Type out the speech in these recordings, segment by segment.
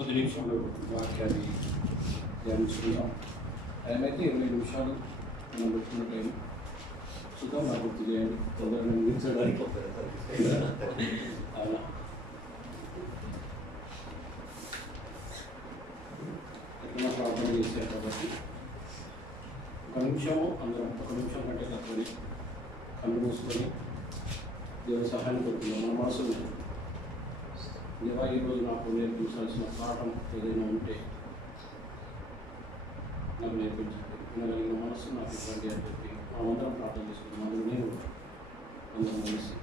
కొద్ది నిమిషంలో వాక్యాన్ని ధ్యానించుకుందాం. టైం అయితే 20 నిమిషాలు మనం పెట్టుకున్న టైం. చూద్దాం, నాకు గుర్తు చేయండి తొందరగా ముగించడానికి. అలా ఎట్లా ప్రార్థన చేశారు కాబట్టి ఒక నిమిషము అందరం, ఒక నిమిషం కంటే తక్కువ కళ్ళు మూసుకొని దేవుని సహాయం కోరుతున్నాం. మన మనసులో దేవా, ఈరోజు నాకు నేర్పించాల్సిన పాఠం ఏదైనా ఉంటే నాకు నేర్పించండి, వినగలిగిన మనస్సు నాకు ఇవ్వండి అని చెప్పి మనం అందరం ప్రార్థన చేసుకున్నాం. అందులో నేను అందరం కలిసి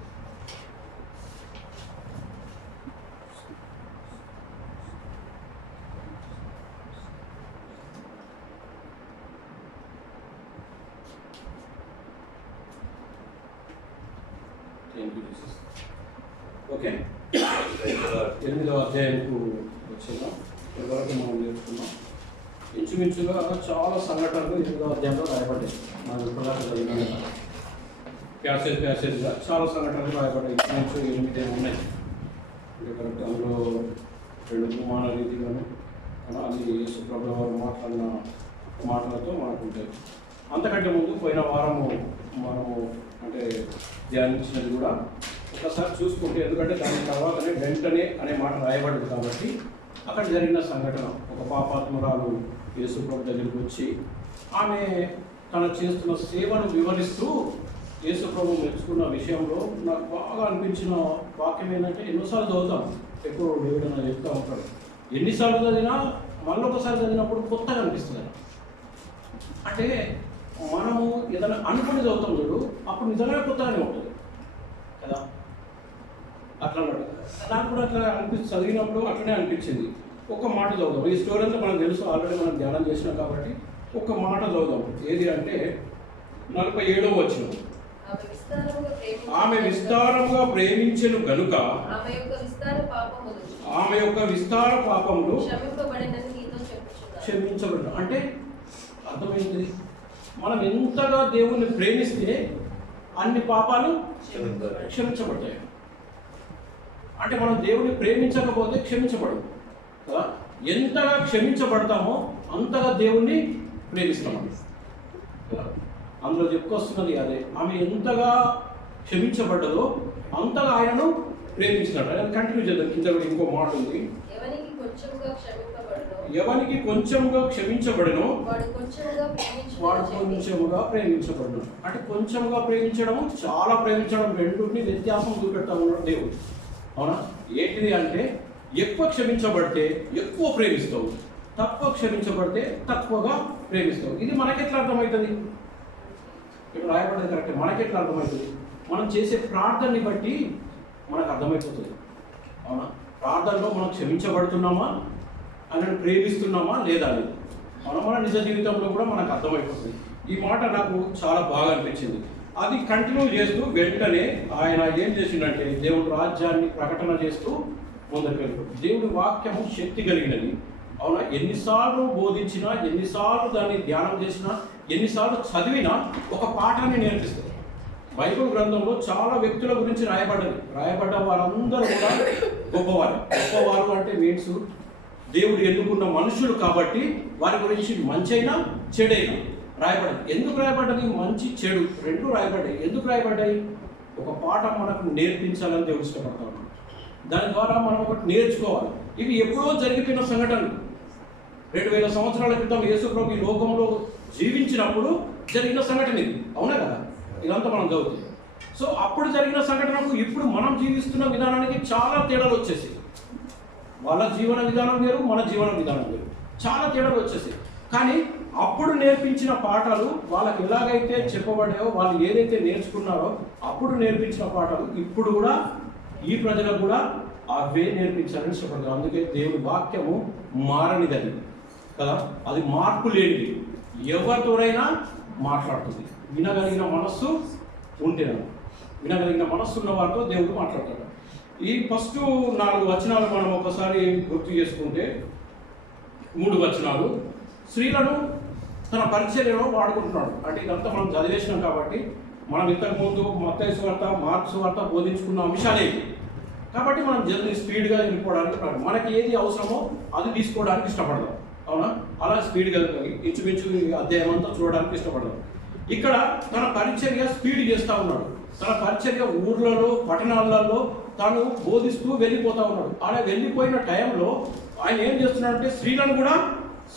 ఓకే 8వ అధ్యాయంకు వచ్చేద్దాం. ఇప్పటివరకు మనం నేర్చుకున్నాం. ఇంచుమించుగా చాలా సంఘటనలు 8వ అధ్యాయంలో రాయబడ్డాయి. మనం ఇప్పటిదాకా చదివిన ప్యాసేజ్గా చాలా సంఘటనలు రాయబడ్డాయి. ఇంచుమించు 8 ఉన్నాయి. కరెక్ట్. అందులో 2 ఉపమాన రీతిలోను అది యేసుప్రభువు వారు మాట్లాడిన మాటలతో మనకు ఉంటాయి. అంతకంటే ముందు పోయిన వారము మనము అంటే ధ్యానించినది కూడా ఒకసారి చూసుకుంటే, ఎందుకంటే దాని తర్వాతనే వెంటనే అనే మాట రాయబడింది కాబట్టి అక్కడ జరిగిన సంఘటన, ఒక పాపాత్మురాలు యేసుప్రభు దగ్గరికి వచ్చి ఆమె తన చేస్తున్న సేవను వివరిస్తూ యేసుప్రభు మెచ్చుకున్న విషయంలో నాకు బాగా అనిపించిన వాక్యం ఏంటంటే, ఎన్నోసార్లు చదువుతాం, ఎక్కువ దేవుడు అని చెప్తూ ఉంటాడు. ఎన్నిసార్లు చదివినా మళ్ళొకసారి చదివినప్పుడు కొత్తగా అనిపిస్తుంది. అంటే మనము ఏదైనా అనుకుని చదువుతాం చూడు, అప్పుడు నిజంగా కొత్తగానే ఉంటుంది కదా. అట్లా నాకు కూడా అట్లా చదివినప్పుడు అట్లనే అనిపించింది. ఒక మాట చదువుదాం. ఈ స్టోరీ అంతా మనకు తెలుసు, ఆల్రెడీ మనం ధ్యానం చేసినాం కాబట్టి ఒక మాట చదువుదాం. ఏది అంటే 47వ వచనం. ఆమె విస్తారముగా ప్రేమించెను గనుక ఆమె యొక్క విస్తార పాపములు క్షమించబడ్డ. అంటే అర్థమైంది, మనం ఎంతగా దేవుణ్ణి ప్రేమిస్తే అన్ని పాపాలు క్షమించబడతాయి. అంటే మనం దేవుడిని ప్రేమించకపోతే క్షమించబడదు కదా. ఎంతగా క్షమించబడతామో అంతగా దేవుణ్ణి ప్రేమిస్తామని అందులో చెప్పుకొస్తున్నది అదే. ఆమె ఎంతగా క్షమించబడ్డదో అంతగా ఆయనను ప్రేమించినట్టు. ఆయన కంటిన్యూ చేద్దాం. కింద కూడా ఇంకో మాట ఉంది. ఎవరికి కొంచెముగా క్షమించబడను వాడు కొంచెముగా ప్రేమించబడను. అంటే కొంచెముగా ప్రేమించడము, చాలా ప్రేమించడం, రెండుని వ్యత్యాసం చూపెడతా ఉన్నాడు దేవుడు. అవునా? ఏంటిది అంటే, ఎక్కువ క్షమించబడితే ఎక్కువ ప్రేమిస్తావు, తక్కువ క్షమించబడితే తక్కువగా ప్రేమిస్తావు. ఇది మనకెట్లా అర్థమవుతుంది? ఇక్కడ రాయబడ్డది కరెక్టే. మనకెట్లా అర్థమవుతుంది? మనం చేసే ప్రార్థనని బట్టి మనకు అర్థమైపోతుంది. అవునా? ప్రార్థనలో మనం క్షమించబడుతున్నామా, ఆయనను ప్రేమిస్తున్నామా లేదా లేదు మన నిజ జీవితంలో కూడా మనకు అర్థమైపోతుంది. ఈ మాట నాకు చాలా బాగా అనిపించింది. అది కంటిన్యూ చేస్తూ వెంటనే ఆయన ఏం చేసిండంటే, దేవుడి రాజ్యాన్ని ప్రకటన చేస్తూ ముందుకు వెళ్ళాడు. దేవుడి వాక్యము శక్తి కలిగినది. అవునా? ఎన్నిసార్లు బోధించినా, ఎన్నిసార్లు దాన్ని ధ్యానం చేసినా, ఎన్నిసార్లు చదివినా ఒక పాఠాన్ని నేర్పిస్తుంది. బైబిల్ గ్రంథంలో చాలా వ్యక్తుల గురించి రాయబడ్డ వారందరూ కూడా గొప్పవారు అంటే మీన్స్ దేవుడు ఎన్నుకున్న మనుషులు కాబట్టి వారి గురించి మంచైనా చెడైనా రాయబడ్డది. ఎందుకు రాయబడ్డది? మంచి చెడు రెండు రాయబడ్డాయి. ఎందుకు రాయబడ్డాయి? ఒక పాఠం మనకు నేర్పించాలని దేవుడు ఇష్టపడతాడు. దాని ద్వారా మనం ఒకటి నేర్చుకోవాలి. ఇవి ఎప్పుడో జరిగిపోయిన సంఘటనలు. 2000 సంవత్సరాల క్రితం యేసుప్రభు ఈ లోకంలో జీవించినప్పుడు జరిగిన సంఘటన ఇది. అవునా కదా? ఇదంతా మనం చదువుతుంది. సో అప్పుడు జరిగిన సంఘటనకు ఇప్పుడు మనం జీవిస్తున్న విధానానికి చాలా తేడాలు వచ్చేసి, వాళ్ళ జీవన విధానం వేరు, మన జీవన విధానం వేరు, చాలా తేడాలు వచ్చేసి. కానీ అప్పుడు నేర్పించిన పాఠాలు వాళ్ళకి ఎలాగైతే చెప్పబడ్డాయో, వాళ్ళు ఏదైతే నేర్చుకున్నారో అప్పుడు నేర్పించిన పాఠాలు ఇప్పుడు కూడా ఈ ప్రజలకు కూడా అవే నేర్పించాలని ఇష్టపడతారు. అందుకే దేవుని వాక్యము మారనిదని కదా, అది మార్పు లేనిది, ఎవరితోనైనా మాట్లాడుతుంది. వినగలిగిన మనస్సు ఉంటేనా, వినగలిగిన మనస్సు ఉన్న వారితో దేవుడు మాట్లాడతాడు. ఈ ఫస్ట్ 4 వచనాలు మనం ఒకసారి గుర్తు చేసుకుంటే, 3 వచనాలు స్త్రీలను తన పరిచర్యలో వాడుకుంటున్నాడు. అంటే ఇదంతా మనం చదివేసినాం కాబట్టి మనం ఇంతకుముందు మత్తయి సువార్త, మార్కు సువార్త బోధించుకున్న అంశాలే. కాబట్టి మనం జల్దీ స్పీడ్గా వెళ్ళిపోవడానికి మనకి ఏది అవసరమో అది తీసుకోవడానికి ఇష్టపడదాం. అవునా? అలా స్పీడ్గా ఇంచుమించు అధ్యాయం అంతా చూడడానికి ఇష్టపడదాం. ఇక్కడ తన పరిచర్య స్పీడ్ చేస్తూ ఉన్నాడు. తన పరిచర్య ఊర్లలో పట్టణాలలో తాను బోధిస్తూ వెళ్ళిపోతూ ఉన్నాడు. అలా వెళ్ళిపోయిన టైంలో ఆయన ఏం చేస్తున్నాడంటే స్త్రీలను కూడా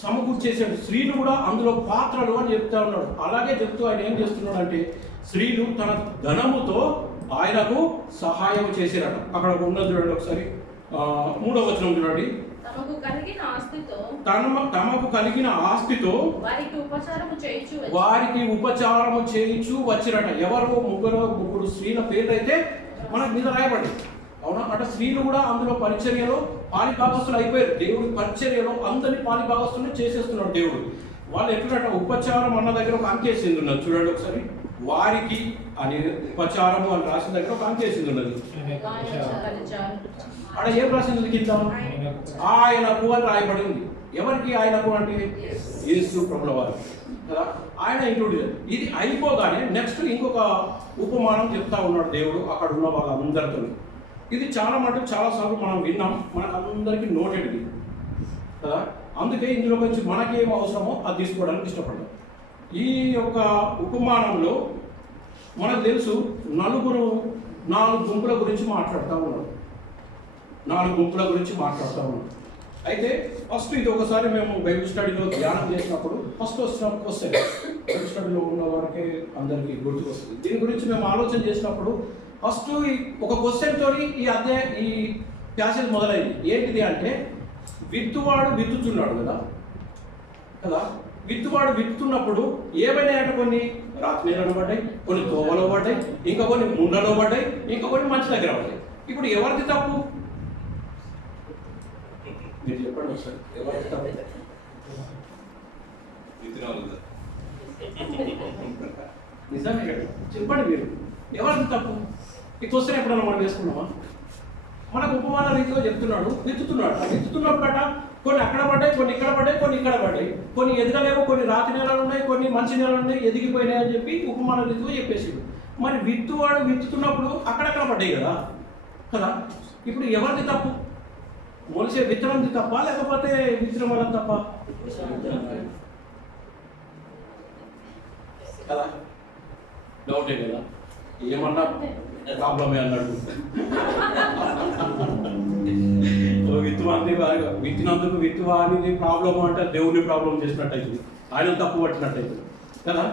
సమకూర్చేసాడు. స్త్రీలు కూడా అందులో పాత్రలు అని చెప్తా ఉన్నాడు. అలాగే చెప్తూ ఆయన ఏం చేస్తున్నాడంటే స్త్రీలు తన ధనముతో ఆయనకు సహాయం చేసిరట. అక్కడ ఉన్నది చూడండి ఒకసారి, 3వ వచనం చూడండి. తమకు కలిగిన ఆస్తితో వారికి ఉపచారము చేయించు వచ్చిరట. ఎవరో ముగ్గురు స్త్రీల పేర్లు అయితే మనకు మీద రాయబడి. అవునా? అంటే స్త్రీలు కూడా అందులో పరిచర్యలో పాలిభాగస్తులు అయిపోయారు. దేవుడి పరిచర్యలో అందరినీ పాలిభాగస్తులు చేసేస్తున్నాడు దేవుడు. వాళ్ళు ఎట్లున్నట ఉపచారం అన్న దగ్గర ఒక అంకేసింది ఉన్నది చూడండి ఒకసారి. వారికి అని ఉపచారము అని రాసిన దగ్గర ఒక అంకేసింది ఉన్నది. అక్కడ ఏం రాసింది కింద? ఆయనకు అని రాయబడి ఉంది. ఎవరికి ఆయనకు అంటే యేసు ప్రభుల వారు కదా. ఆయన ఇంట్రొడ్యూస్. ఇది అయిపోగానే నెక్స్ట్ ఇంకొక ఉపమానం చెప్తా ఉన్నాడు దేవుడు అక్కడ ఉన్న వాళ్ళందరితో. ఇది చాలా మటుకు చాలాసార్లు మనం విన్నాం, మనకు అందరికీ నోటెడ్ కదా. అందుకే ఇందులో నుంచి మనకేం అవసరమో అది తీసుకోవడానికి ఇష్టపడ్డాం. ఈ యొక్క ఉపమానంలో మనకు తెలుసు 4 గుంపుల గురించి మాట్లాడుతూ ఉన్నాడు. 4 గుంపుల గురించి మాట్లాడుతూ ఉన్నాడు. అయితే ఫస్ట్ ఇది ఒకసారి మేము బైబిల్ స్టడీలో ధ్యానం చేసినప్పుడు ఫస్ట్ వస్తుంది బైబిల్ స్టడీలో ఉన్న వారికి అందరికీ గుర్తుకొస్తుంది. దీని గురించి మేము ఆలోచన చేసినప్పుడు ఫస్ట్ ఒక క్వశ్చన్తో ఈ ప్యాసేజ్ మొదలైంది. ఏంటిది అంటే విత్తువాడు విత్తుతున్నాడు కదా. విత్తువాడు విత్తుతున్నప్పుడు ఏమైనా అంటే కొన్ని రాత్రి నీళ్ళలో పడ్డాయి, కొన్ని తోవలో పడ్డాయి, ఇంకా కొన్ని ముండలో పడ్డాయి, ఇంకా కొన్ని మంచి దగ్గర పడ్డాయి. ఇప్పుడు ఎవరిది తప్పు? మీరు చెప్పండి ఒకసారి, ఎవరిది తప్పు? నిజమే కదా, చెప్పండి మీరు, ఎవరిది తప్పు? ఈ క్వశ్చన్ ఎప్పుడన్నా మనం వేసుకున్నామా? మనకు ఉపమాన రీతిలో చెప్తున్నాడు, విత్తుతున్నప్పుడట కొన్ని అక్కడ పడ్డాయి, కొన్ని ఇక్కడ పడ్డాయి, కొన్ని ఇక్కడ పడ్డాయి, కొన్ని ఎదగలేవు, కొన్ని రాతి నెలలు ఉన్నాయి, కొన్ని మంచి నెలలు ఉన్నాయి, ఎదిగిపోయినాయి అని చెప్పి ఉపమాన రీతిలో చెప్పేసి. మరి విత్తువాడు విత్తుతున్నప్పుడు అక్కడక్కడ పడ్డాయి కదా. ఇప్పుడు ఎవరిది తప్పు? మొలిసే విత్తనంది తప్ప లేకపోతే విత్తనం వల్ల తప్ప కదా? డౌటే కదా, ఏమన్నా ప్రాబ్లమే అన్నాడు. విత్తినందుకు విత్తువాని ప్రాబ్లం అంటే దేవుని ప్రాబ్లం చేసినట్టయితుంది, ఆయన తప్పు పట్టినట్టయితుంది కదా.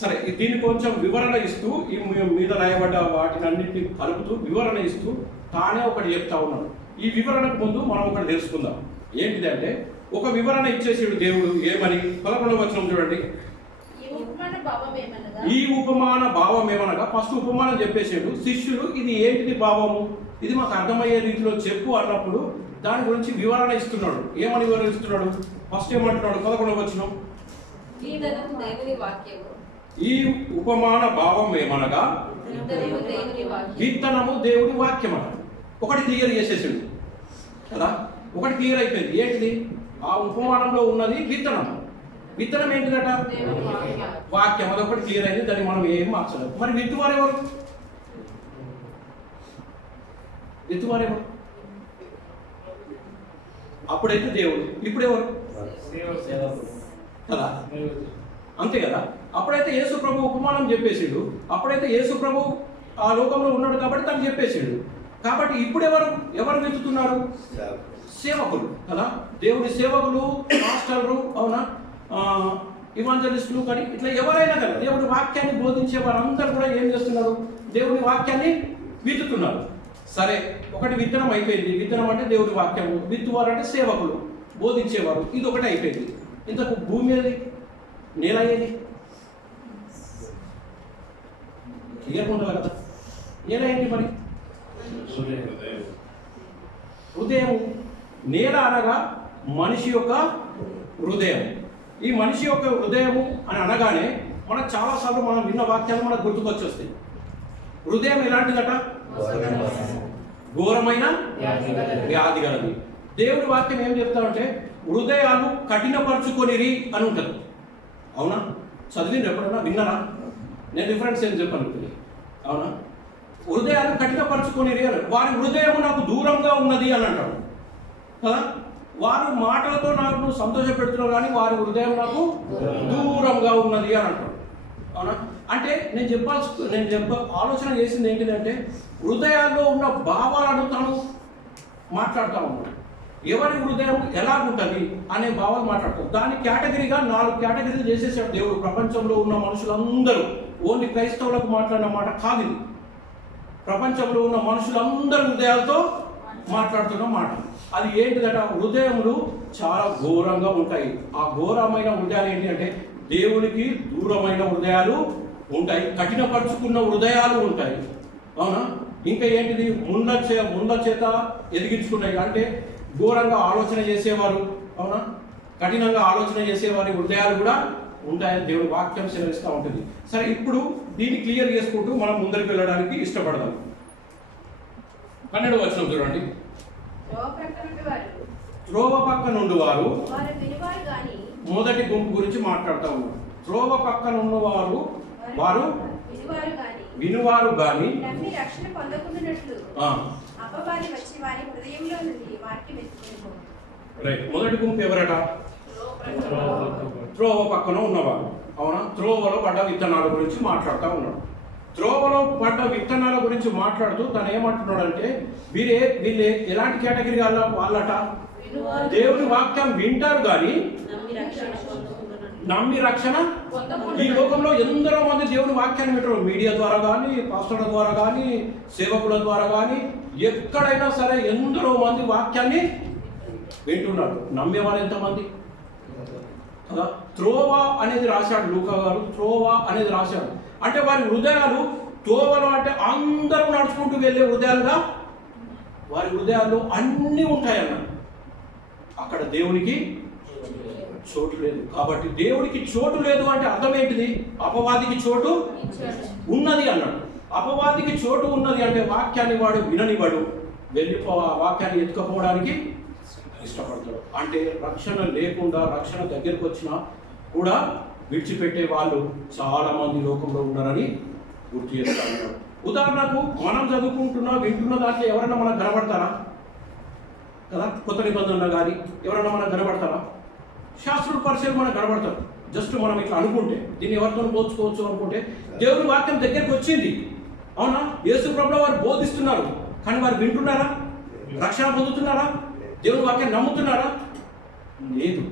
సరే, దీన్ని కొంచెం వివరణ ఇస్తూ ఈ మీద రాయబడ్డ వాటిని అన్నింటినీ కలుపుతూ వివరణ ఇస్తూ తానే ఒకటి చెప్తా ఉన్నాడు. ఈ వివరణకు ముందు మనం ఒకటి తెలుసుకుందాం. ఏంటిదంటే ఒక వివరణ ఇచ్చేసాడు దేవుడు. ఏమని? 11వ వచనం చూడండి. ఈ ఉపమాన భావం ఏమనగా ఫస్ట్ ఉపమానం చెప్పేసాడు. శిష్యులు ఇది ఏంటిది భావము, ఇది మాకు అర్థమయ్యే రీతిలో చెప్పు అన్నప్పుడు దాని గురించి వివరణ ఇస్తున్నాడు. ఏమని వివరణ ఇస్తున్నాడు? ఫస్ట్ ఏమంటున్నాడు? 11వ వచనం. ఈ ఉపమాన భావం ఏమనగా విత్తనము దేవుని వాక్యం అట. ఒకటి క్లియర్ చేసేసాడు కదా. ఒకటి క్లియర్ అయిపోయింది. ఏంటిది? ఆ ఉపమానంలో ఉన్నది విత్తనం. విత్తనం ఏంటిదట? వాక్యం. అదొకటి క్లియర్ అయింది, దాన్ని మనం ఏం మార్చలేదు. మరి విత్తువారెవరు? అప్పుడైతే దేవుడు, ఇప్పుడు ఎవరు కదా, అంతే కదా. అప్పుడైతే యేసు ప్రభు ఉపమానం చెప్పేసాడు. అప్పుడైతే యేసు ప్రభు ఆ లోకంలో ఉన్నాడు కాబట్టి తను చెప్పేసాడు. కాబట్టి ఇప్పుడు ఎవరు వెతుకుతున్నారు? సేవకులు కదా. దేవుడి సేవకులు, మాస్టర్లు, అవునా, ఇవాంజలిస్టులు, కానీ ఇట్లా ఎవరైనా కదా దేవుడి వాక్యాన్ని బోధించే వారందరూ కూడా ఏం చేస్తున్నారు? దేవుడి వాక్యాన్ని విత్తుతున్నారు. సరే, ఒకటి విత్తనం అయిపోయింది. విత్తనం అంటే దేవుడి వాక్యము, విత్తువారు అంటే సేవకులు, బోధించేవారు. ఇది ఒకటి అయిపోయింది. ఇంతకు భూమి ఏది? నేల ఏది? క్లియర్ ఉండాలి కదా. నేల ఏంటి మరి? హృదయము. నేల అనగా మనిషి యొక్క హృదయం. ఈ మనిషి యొక్క హృదయము అని అనగానే మనకు చాలాసార్లు మనం విన్న వాక్యాలు మనకు గుర్తుకొచ్చి వస్తాయి. హృదయం ఎలాంటిదట? ఘోరమైన వ్యాధి గలది. దేవుడి వాక్యం ఏం చెప్తామంటే హృదయాలు కఠినపరుచుకొనిరి అని ఉంటుంది. అవునా? చదివింది ఎప్పుడన్నా? విన్నారా? నేను రిఫరెన్స్ ఏం చెప్పాను. అవునా? హృదయాలు కఠినపరచుకొని వారి హృదయం నాకు దూరంగా ఉన్నది అని అంటాడు కదా. వారు మాటలతో నాకు సంతోష పెడుతున్నారు కానీ వారి హృదయం నాకు దూరంగా ఉన్నది అని అంటాడు. అవునా? అంటే నేను ఆలోచన చేసింది ఏంటిదంటే హృదయాల్లో ఉన్న భావాలను తాను మాట్లాడుతూ ఉన్నాడు. ఎవరి హృదయం ఎలాగుంటుంది అనే భావాలు మాట్లాడతారు. దాని కేటగిరీగా 4 కేటగిరీలు చేసేసాడు దేవుడు. ప్రపంచంలో ఉన్న మనుషులందరూ, ఓన్లీ క్రైస్తవులకు మాట్లాడిన మాట కాదు ఇది. ప్రపంచంలో ఉన్న మనుషులందరూ హృదయాలతో మాట్లాడుతున్న మాట. అది ఏంటిదంటే హృదయములు చాలా ఘోరంగా ఉంటాయి. ఆ ఘోరమైన హృదయాలు ఏంటి అంటే దేవునికి దూరమైన హృదయాలు ఉంటాయి, కఠినపరుచుకున్న హృదయాలు ఉంటాయి. అవునా? ఇంకా ఏంటిది, ముండ్ల చేత ఎదిగించుకుంటాయి. అంటే ఘోరంగా ఆలోచన చేసేవారు, అవునా, కఠినంగా ఆలోచన చేసేవారి హృదయాలు కూడా ఉంటాయని దేవుడి వాక్యం సెలవిస్తూ ఉంటుంది. సరే, ఇప్పుడు దీన్ని క్లియర్ చేసుకుంటూ మనం ముందరికి వెళ్ళడానికి ఇష్టపడదాం. 12వ వచనం చూడండి. త్రోవ పక్క నుండి వారు మొదటి గుంపు గురించి మాట్లాడుతూ ఉన్నారు. త్రోవ పక్కన ఉన్నవారు వారు వినువారు గాని మొదటి గుంపు ఎవరట? త్రోవ పక్కన ఉన్నవారు. అవునా? త్రోవలో పడ్డ విత్తనాల గురించి మాట్లాడుతూ ఉన్నాడు. త్రోవలో పడ్డ విత్తనాల గురించి మాట్లాడుతూ తను ఏమంటున్నాడంటే వీళ్ళే ఎలాంటి కేటగిరీ వాళ్ళట? దేవుని వాక్యం వింటారు కానీ నమ్మి రక్షణ. ఈ లోకంలో ఎందరో మంది దేవుని వాక్యాన్ని వింటారు. మీడియా ద్వారా కానీ, పాస్టర్ల ద్వారా కానీ, సేవకుల ద్వారా కానీ, ఎక్కడైనా సరే ఎందరో మంది వాక్యాన్ని వింటున్నారు. నమ్మేవారు ఎంతమంది కదా? త్రోవ అనేది రాశాడు లూకా గారు. త్రోవ అనేది రాశాడు అంటే వారి హృదయాలు త్రోవలో అంటే అందరూ నడుచుకుంటూ వెళ్ళే హృదయాలుగా వారి హృదయాల్లో అన్నీ ఉంటాయన్న. అక్కడ దేవునికి చోటు లేదు. కాబట్టి దేవుడికి చోటు లేదు అంటే అర్థం ఏంటిది? అపవాదికి చోటు ఉన్నది అన్నాడు. అపవాదికి చోటు ఉన్నది అంటే వాక్యాన్ని వాడు విననివాడు, వాక్యాన్ని ఎత్తుకపోవడానికి ఇష్టపడతాడు. అంటే రక్షణ లేకుండా, రక్షణ దగ్గరికి వచ్చినా కూడా విడిచిపెట్టే వాళ్ళు చాలా మంది లోకంలో ఉన్నారని గుర్తు చేస్తా ఉన్నాడు. ఉదాహరణకు మనం చదువుకుంటున్నా వింటున్న దాంట్లో ఎవరైనా మనకు కనబడతారా కదా? కొత్త నిబంధనలు కానీ ఎవరైనా మనకు కనబడతారా? శాస్త్రుల పరిచయం మనకు కనబడతారు. జస్ట్ మనం ఇట్లా అనుకుంటే, దీన్ని ఎవరితో పోల్చుకోవచ్చు అనుకుంటే, దేవుని వాక్యం దగ్గరికి వచ్చింది. అవునా? యేసు ప్రభువు వారు బోధిస్తున్నారు కానీ వారు వింటున్నారా? రక్షణ పొందుతున్నారా? దేవుని వాక్యం నమ్ముతున్నారా? లేదు.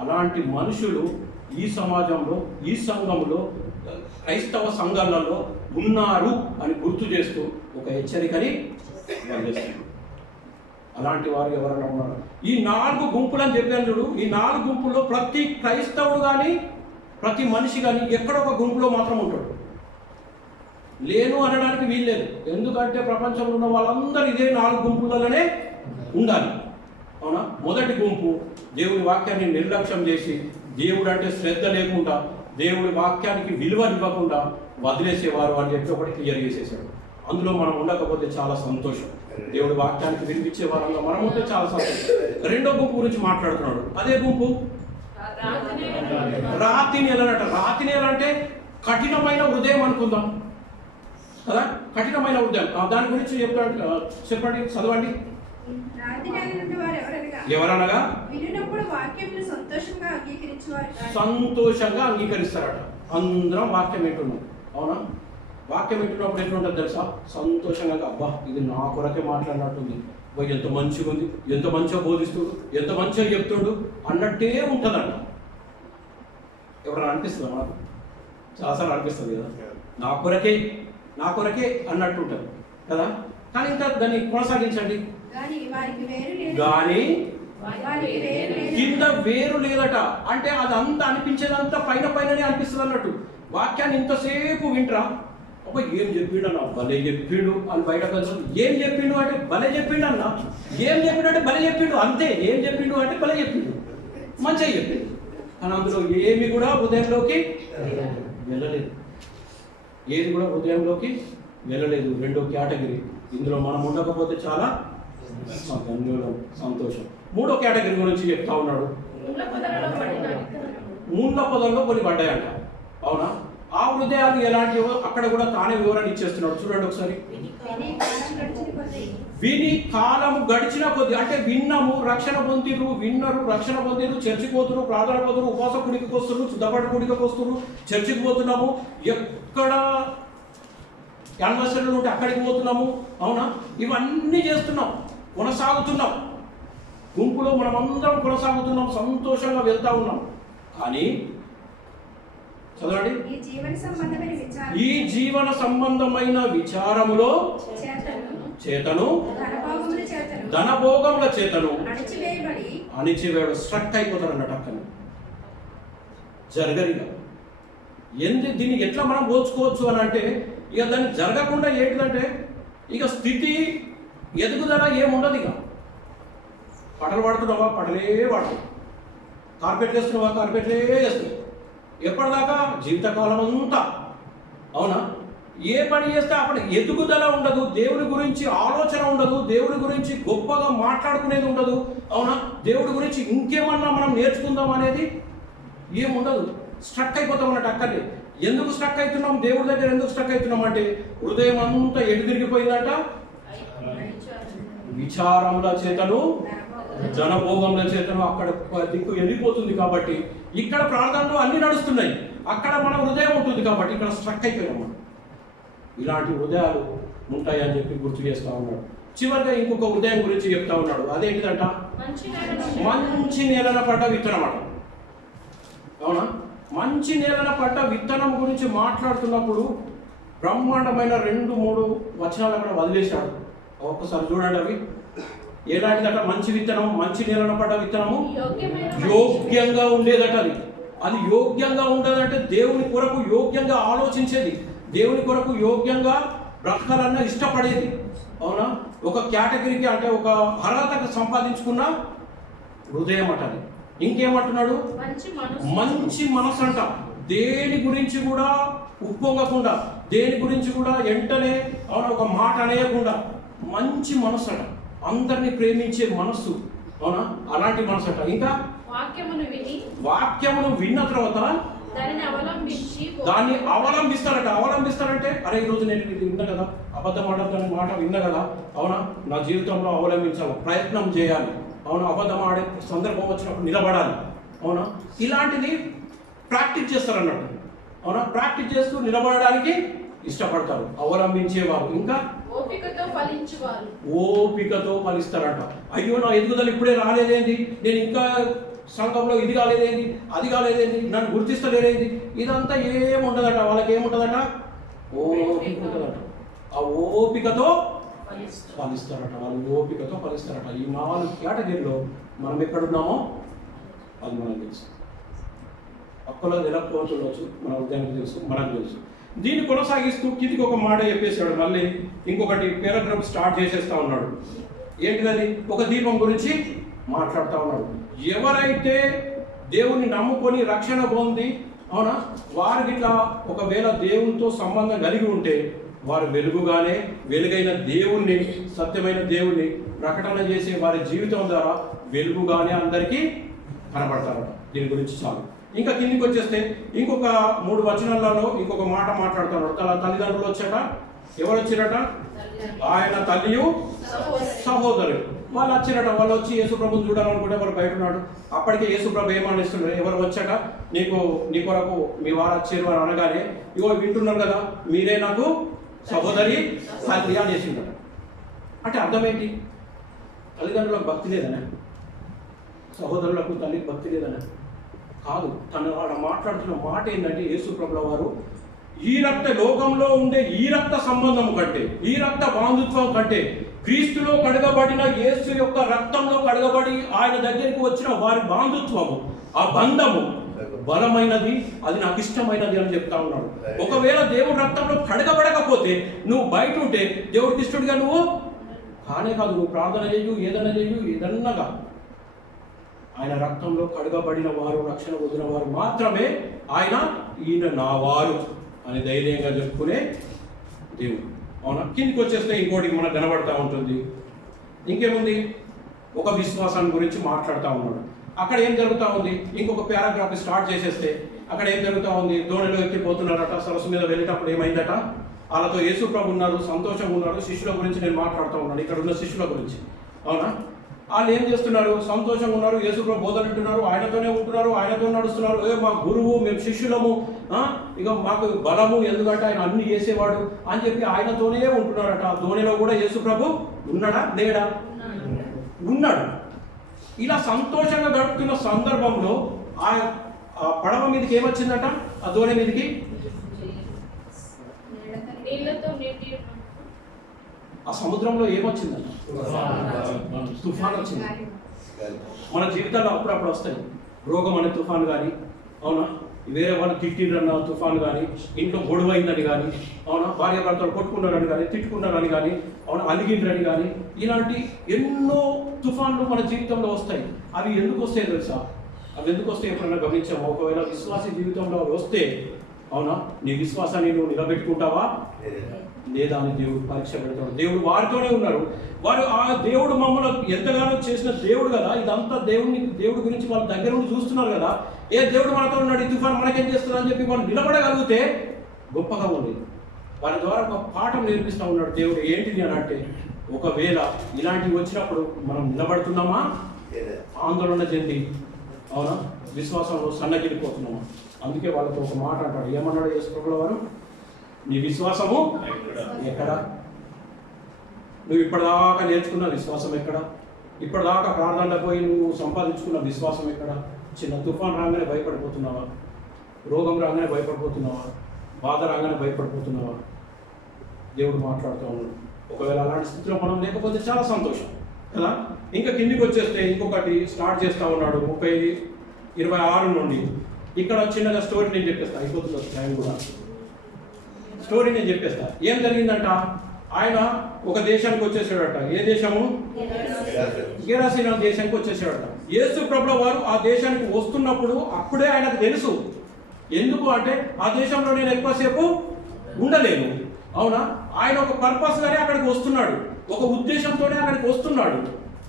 అలాంటి మనుషులు ఈ సమాజంలో, ఈ సంఘంలో, క్రైస్తవ సంఘాలలో ఉన్నారు అని గుర్తు చేస్తూ ఒక హెచ్చరికని అందిస్తున్నారు. అలాంటి వారు ఎవరైనా ఉన్నారు? ఈ 4 గుంపులు అని చెప్పాను చూడు. ఈ 4 గుంపుల్లో ప్రతి క్రైస్తవుడు కానీ, ప్రతి మనిషి కానీ ఎక్కడ ఒక గుంపులో మాత్రం ఉంటాడు. లేను అనడానికి వీల్లేదు. ఎందుకంటే ప్రపంచంలో ఉన్న వాళ్ళందరూ ఇదే 4 గుంపులలోనే ఉండాలి. అవునా? మొదటి గుంపు దేవుని వాక్యాన్ని నిర్లక్ష్యం చేసి, దేవుడు అంటే శ్రద్ధ లేకుండా, దేవుడి వాక్యానికి విలువ ఇవ్వకుండా వదిలేసేవారు అని చెప్పి ఒకటి క్లియర్ చేసేసాడు. అందులో మనం ఉండకపోతే చాలా సంతోషం. దేవుడి వాక్యానికి వినిపించే వారంలో మనం ఉంటే చాలా సంతోషం. రెండో గుంపు గురించి మాట్లాడుతున్నాడు. అదే గుంపు రాతి నేలనట. రాతి నేల అంటే కఠినమైన హృదయం అనుకుందాం కదా? కఠినమైన హృదయం. దాని గురించి చెప్పండి, చదవండి. ఎవరనగా సంతోషంగా అంగీకరిస్తారట. అందరం వాక్యం వింటున్నాం. అవునా? వాక్యం వింటున్నప్పుడు ఎట్లుంటుంది తెలుసా? సంతోషంగా, అబ్బా ఇది నా కొరకే మాట్లాడినట్టుంది, ఎంత మంచిగా ఉంది, ఎంత మంచిగా బోధిస్తుడు, ఎంత మంచిగా చెప్తుడు అన్నట్టే ఉంటుందంట. ఎవరైనా అనిపిస్తుందా? మనకు చాలాసార్లు అనిపిస్తుంది కదా, నా కొరకే అన్నట్టు ఉంటుంది కదా. కానీ ఇంకా దాన్ని కొనసాగించండి. కానీ కింద వేరు లేదట. అంటే అదంతా అనిపించేదంతా పైననే అనిపిస్తుంది అన్నట్టు. వాక్యాన్ని ఇంతసేపు వింటరా, ఒక ఏం చెప్పిండు అన్న, భలే చెప్పిండు అని బయట కలిసి, ఏం చెప్పిండు అంటే భలే చెప్పిండు అన్న, ఏం చెప్పిండు అంటే భలే చెప్పిండు, అంతే. ఏం చెప్పిండు అంటే భలే చెప్పిండు, మంచిగా చెప్పిండు. కానీ అందులో ఏమి కూడా హృదయంలోకి వెళ్ళలేదు. ఏది కూడా హృదయంలోకి వెళ్ళలేదు. రెండో కేటగిరీ. ఇందులో మనం ఉండకపోతే చాలా సంతోషం. మూడో కేటగిరీ గురించి చెప్తా ఉన్నాడు. మూల పొదల్లో కొన్ని పడ్డాయంట. అవునా? ఆ హృదయాలు ఎలాంటివో అక్కడ కూడా తానే వివరణ ఇచ్చేస్తున్నాడు. చూడండి ఒకసారి. విని కాలం గడిచిన కొద్ది, అంటే విన్నాము, రక్షణ పొందిరు, విన్నరు, రక్షణ పొందిరు, చర్చికి పోతున్నారు, ప్రార్థన పోతున్నారు, ఉపవాస కుడికి వస్తున్నారు, శుద్ధపడి కుడికి వస్తున్నారు, చర్చికి పోతున్నాము, ఎక్కడ యానివర్సరీలు ఉంటే అక్కడికి పోతున్నాము, అవునా, ఇవన్నీ చేస్తున్నాం, కొనసాగుతున్నాం, గుంపులో మనం అందరం కొనసాగుతున్నాం, సంతోషంగా వెళ్తా ఉన్నాం. కానీ చదవండి, ఈ జీవన సంబంధమైన విచారములో చేతను ధనభోగముల చేతను అణిచివేయడం. స్ట్రక్ అయిపోతారు అన్నట్టు అక్కడ జరగరిగా. దీన్ని ఎట్లా మనం పోల్చుకోవచ్చు అని అంటే, ఇక దాన్ని జరగకుండా ఏంటిదంటే ఇక స్థితి ఎదుగుదల ఏముండదు. ఇక పటలు పడుతున్నావా, పటలే వాడు, కార్పెట్ వేస్తున్నావా, కార్పెట్లే వేస్తున్నావు, ఎప్పటిదాకా జీవితకాలం అంతా, అవునా. ఏ పని చేస్తే అప్పుడు ఎదుగుదల ఉండదు, దేవుడి గురించి ఆలోచన ఉండదు, దేవుడి గురించి గొప్పగా మాట్లాడుకునేది ఉండదు, అవునా. దేవుడి గురించి ఇంకేమన్నా మనం నేర్చుకుందాం అనేది ఏముండదు. స్ట్రక్ అయిపోతాం అన్నట్టు అక్కడే. ఎందుకు స్ట్రక్ అవుతున్నాం, దేవుడి దగ్గర ఎందుకు స్ట్రక్ అవుతున్నాం అంటే, హృదయం అంతా ఎటు తిరిగిపోయిందంట, విచారముల చేతను జనభోగముల చేతను అక్కడ దిక్కు వెళ్ళిపోతుంది. కాబట్టి ఇక్కడ ప్రార్థనలు అన్ని నడుస్తున్నాయి, అక్కడ మన హృదయం ఉంటుంది కాబట్టి ఇక్కడ స్ట్రక్ అయిపోయినాం. ఇలాంటి హృదయాలు ఉంటాయని చెప్పి గుర్తు చేస్తూ ఉన్నాడు. చివరిగా ఇంకొక హృదయం గురించి చెప్తా ఉన్నాడు. అదేంటిదంట, మంచి నేలన పడ్డ విత్తనం అట, అవునా. మంచి నేలన పడ్డ విత్తనం గురించి మాట్లాడుతున్నప్పుడు బ్రహ్మాండమైన 2-3 వచనాలు అక్కడ వదిలేశాడు. ఒక్కసారి చూడండి అవి. ఎలాంటిదట మంచి విత్తనం, మంచి నేలన పడ్డ విత్తనము యోగ్యంగా ఉండేదట. అది యోగ్యంగా ఉండదంటే దేవుని కొరకు యోగ్యంగా ఆలోచించేది, దేవుని కొరకు యోగ్యంగా బ్రతకాలన్నా ఇష్టపడేది, అవునా. ఒక కేటగిరీకి అంటే ఒక అర్హతకు సంపాదించుకున్న హృదయం అటది. ఇంకేమంటున్నాడు, మంచి మనసు అంట. దేని గురించి కూడా ఉప్పొంగకుండా, దేని గురించి కూడా వెంటనే అవునా ఒక మాట అనేయకుండా మంచి మనసు అట, అందరినీ ప్రేమించే మనస్సు, అవునా, అలాంటి మనసు అట. ఇంకా వాక్యమును విన్న తర్వాత దాన్ని అవలంబిస్తారట. అవలంబిస్తారంటే, అరే ఈరోజు నేను ఇది విన్నా కదా, అబద్ధం ఆడద్దని మాట విన్నా కదా, అవునా, నా జీవితంలో అవలంబించాలి, ప్రయత్నం చేయాలి, అవునా, అబద్ధం ఆడే సందర్భం వచ్చినప్పుడు నిలబడాలి, అవునా, ఇలాంటిది ప్రాక్టీస్ చేస్తారన్నట్టు, అవునా. ప్రాక్టీస్ చేస్తూ నిలబడడానికి ఇష్టపడతారు, అవలంబించేవారు. ఇంకా ఓపికతో ఫలిస్తారట. అయ్యో నా ఎదుగుదల ఇప్పుడే రాలేదేంటి, నేను ఇంకా సంఘంలో ఇది కాలేదేంటి, అది కాలేదేంటి, నన్ను గుర్తిస్తలేదేంటి, ఇదంతా ఏముండదట. వాళ్ళకి ఏముంటుందట, ఓపిక ఉంటుందట. ఆ ఓపికతో ఫలిస్తారట, వాళ్ళు ఓపికతో ఫలిస్తారట. ఈ 4 కేటగిరీలో మనం ఎక్కడున్నామో అది మనకు తెలుసు. ఒక్కలో తెలకపోతుండొచ్చు, మన ఉద్యానికి తెలుసు, మనకు తెలుసు. దీన్ని కొనసాగిస్తూ కిందికి ఒక మాట చెప్పేసాడు. మళ్ళీ ఇంకొకటి పారాగ్రాఫ్ స్టార్ట్ చేసేస్తా ఉన్నాడు. ఏంటిది, ఒక దీపం గురించి మాట్లాడుతూ ఉన్నాడు. ఎవరైతే దేవుని నమ్ముకొని రక్షణ పొంది, అవునా, వారికి ఇట్లా ఒకవేళ దేవునితో సంబంధం కలిగి ఉంటే వారు వెలుగుగానే, వెలుగైన దేవుణ్ణి, సత్యమైన దేవుణ్ణి ప్రకటన చేసే వారి జీవితం ద్వారా వెలుగుగానే అందరికీ కనబడతారట. దీని గురించి చాలు. ఇంకా కిందికి వచ్చేస్తే ఇంకొక 3 వచనాలలో ఇంకొక మాట మాట్లాడుతున్నాడు. తన తల్లిదండ్రులు వచ్చాట. ఎవరు వచ్చిరట, ఆయన తల్లియు సహోదరుడు వాళ్ళు వచ్చిరట. వాళ్ళు వచ్చి యేసుప్రభుని చూడాలనుకుంటే వారు బయట ఉన్నాడు. అప్పటికే యేసుప్రభు ఏమనిస్తున్నాడు, ఎవరు వచ్చాట, నీ కొరకు మీ వారు వచ్చారు అని అనగానే, ఇగో వింటున్నారు కదా, మీరే నాకు సహోదరి తల్లి అని చేసిండట. అంటే అర్థం ఏంటి, తల్లిదండ్రులకు భక్తి లేదనే, సహోదరులకు తల్లికి భక్తి లేదనే కాదు. తను వాడు మాట్లాడుతున్న మాట ఏంటంటే, యేసుప్రభుల వారు ఈ లోకంలో ఉండే ఈ రక్త సంబంధం కంటే, ఈ రక్త బాంధుత్వం కంటే, క్రీస్తులో కడగబడిన యేసు యొక్క రక్తంలో కడగబడి ఆయన దగ్గరికి వచ్చిన వారి బాంధుత్వము, ఆ బంధము బలమైనది, అది నాకు ఇష్టమైనది అని చెప్తా ఉన్నాడు. ఒకవేళ దేవుడి రక్తంలో కడగబడకపోతే నువ్వు బయట ఉంటే దేవుడికి ఇష్టడుగా నువ్వు కానే కాదు. నువ్వు ప్రార్థన చేయు, ఏదన్నగా ఆయన రక్తంలో కడగబడిన వారు, రక్షణ పొందిన వారు మాత్రమే ఈయన నా వారు అని ధైర్యంగా చెప్పుకునే దేవుడు, అవునా. కిందికి వచ్చేస్తే ఇంకోటి మనకు కనబడతా ఉంటుంది. ఇంకేముంది, ఒక విశ్వాసాన్ని గురించి మాట్లాడుతూ ఉన్నాడు. అక్కడ ఏం జరుగుతూ ఉంది, ఇంకొక పారాగ్రాఫ్ స్టార్ట్ చేసేస్తే అక్కడ ఏం జరుగుతూ ఉంది? దోణిలో ఎక్కిపోతున్నారట. సరస్సు మీద వెళ్ళేటప్పుడు ఏమైందట? వాళ్ళతో యేసు ప్రభు ఉన్నారు, సంతోషంగా ఉన్నారు. శిష్యుల గురించి నేను మాట్లాడుతూ ఉన్నాను, ఇక్కడ ఉన్న శిష్యుల గురించి. అవునా? వాళ్ళు ఏం చేస్తున్నారు? సంతోషంగా ఉన్నారు, యేసు ప్రభు బోధన వింటున్నారు, ఆయనతోనే ఉంటున్నారు, ఆయనతో నడుస్తున్నారు. మా గురువు, మేము శిష్యులము, ఇక మాకు బలము, ఎందుకంటే ఆయన అన్ని చేసేవాడు అని చెప్పి ఆయనతోనే ఉంటున్నారట. ఆ ధోనిలో కూడా యేసు ప్రభు ఉన్నాడా లేడా? ఉన్నాడు. ఇలా సంతోషంగా గడుపుతున్న సందర్భంలో ఆ పడవ మీదకి ఏమొచ్చిందట? ఆ ధోని మీదకి ఆ సముద్రంలో ఏమొచ్చిందట? తుఫాన్ వచ్చింది. మన జీవితాల్లో అప్పుడప్పుడు వస్తాయి. రోగం అనే తుఫాన్ కానీ, అవునా, వేరే వాళ్ళు తిట్టిండ్రన్న తుఫాన్ కానీ, ఇంట్లో గొడవైందని కానీ, అవునా, భార్య భర్తలు కొట్టుకున్నారని కానీ, తిట్టుకున్నారని కానీ, అవునా, అలిగిండ్రని కానీ, ఇలాంటి ఎన్నో తుఫాన్లు మన జీవితంలో వస్తాయి. అవి ఎందుకు వస్తాయి తెలుసా? అవి ఎందుకు వస్తాయి ఎప్పుడన్నా గమనించాము? ఒకవేళ విశ్వాస జీవితంలో అవి వస్తే, అవునా, నీ విశ్వాసాన్ని నువ్వు నిలబెట్టుకుంటావా లేదా అని దేవుడు పరీక్ష పెడతాడు. దేవుడు వారితోనే ఉన్నారు. వారు ఆ దేవుడు మమ్మల్ని ఎంతగానో చేసిన దేవుడు కదా. ఇదంతా దేవుడి గురించి వాళ్ళ దగ్గర నుండి చూస్తున్నారు కదా. ఏ దేవుడు మనతో ఉన్నాడు, ఈ తుఫాన్ మనకేం చేస్తున్నా అని చెప్పి వాళ్ళు నిలబడగలిగితే గొప్పగా ఉండేది. వారి ద్వారా ఒక పాఠం నేర్పిస్తూ ఉన్నాడు దేవుడు. ఏంటిది అని అంటే, ఒకవేళ ఇలాంటివి వచ్చినప్పుడు మనం నిలబడుతున్నామా, ఆందోళన చెంది, అవునా, విశ్వాసంలో సన్నగిలిపోతున్నామా? అందుకే వాళ్ళతో ఒక మాట అంటాడు. ఏమన్నాడు యేసు ప్రభువు వారు? నీ విశ్వాసము ఎక్కడ? నువ్వు ఇప్పటిదాకా నేర్చుకున్న విశ్వాసం ఎక్కడ? ఇప్పటిదాకా ప్రార్థనలో పోయి నువ్వు సంపాదించుకున్న విశ్వాసం ఎక్కడ? చిన్న తుఫాన్ రాగానే భయపడిపోతున్నావా? రోగం రాగానే భయపడిపోతున్నావా? బాధ రాగానే భయపడిపోతున్నావా? దేవుడు మాట్లాడుతూ ఉన్నాడు. ఒకవేళ అలాంటి స్థితిలో మనం లేకపోతే చాలా సంతోషం కదా. ఇంకా కిందికి వచ్చేస్తే ఇంకొకటి స్టార్ట్ చేస్తూ ఉన్నాడు 26 నుండి. ఇక్కడ చిన్నగా స్టోరీ నేను చెప్పేస్తా, అయిపోతుంది టైం కూడా. స్టోరీ నేను చెప్పేస్తా. ఏం జరిగిందంట? ఆయన ఒక దేశానికి వచ్చేసాడట. ఏ దేశము? గెరాసీనా దేశానికి వచ్చేసాడట. యేసు ప్రభువు వారు ఆ దేశానికి వస్తున్నప్పుడు అప్పుడే ఆయనకు తెలుసు. ఎందుకు అంటే, ఆ దేశంలో నేను ఎక్కువసేపు ఉండలేను. అవునా? ఆయన ఒక పర్పస్గానే అక్కడికి వస్తున్నాడు, ఒక ఉద్దేశంతోనే అక్కడికి వస్తున్నాడు.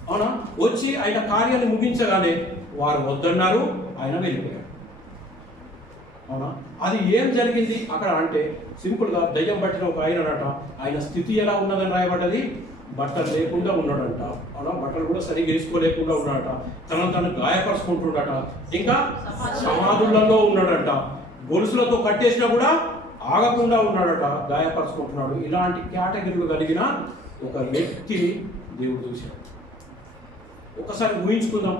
అవునా? వచ్చి ఆయన కార్యాన్ని ముగించగానే వారు వద్దన్నారు, ఆయన వెళ్ళిపోయాడు. అవునా? అది ఏం జరిగింది అక్కడ అంటే, సింపుల్గా దయ్యం పట్టిన ఒక ఆయనట. ఆయన స్థితి ఎలా ఉన్నదని రాయబడ్డది? బట్టలు లేకుండా ఉన్నాడంట. అవునా? బట్టలు కూడా సరిగ్గా వేసుకోలేకుండా ఉన్నాడట. తను గాయపరుచుకుంటున్నాడట. ఇంకా సమాధులలో ఉన్నాడట. గొలుసులతో కట్టేసినా కూడా ఆగకుండా ఉన్నాడట, గాయపరుచుకుంటున్నాడు. ఇలాంటి కేటగిరీలు కలిగిన ఒక వ్యక్తిని దేవుడు చూశాడు. ఒకసారి ఊహించుకుందాం.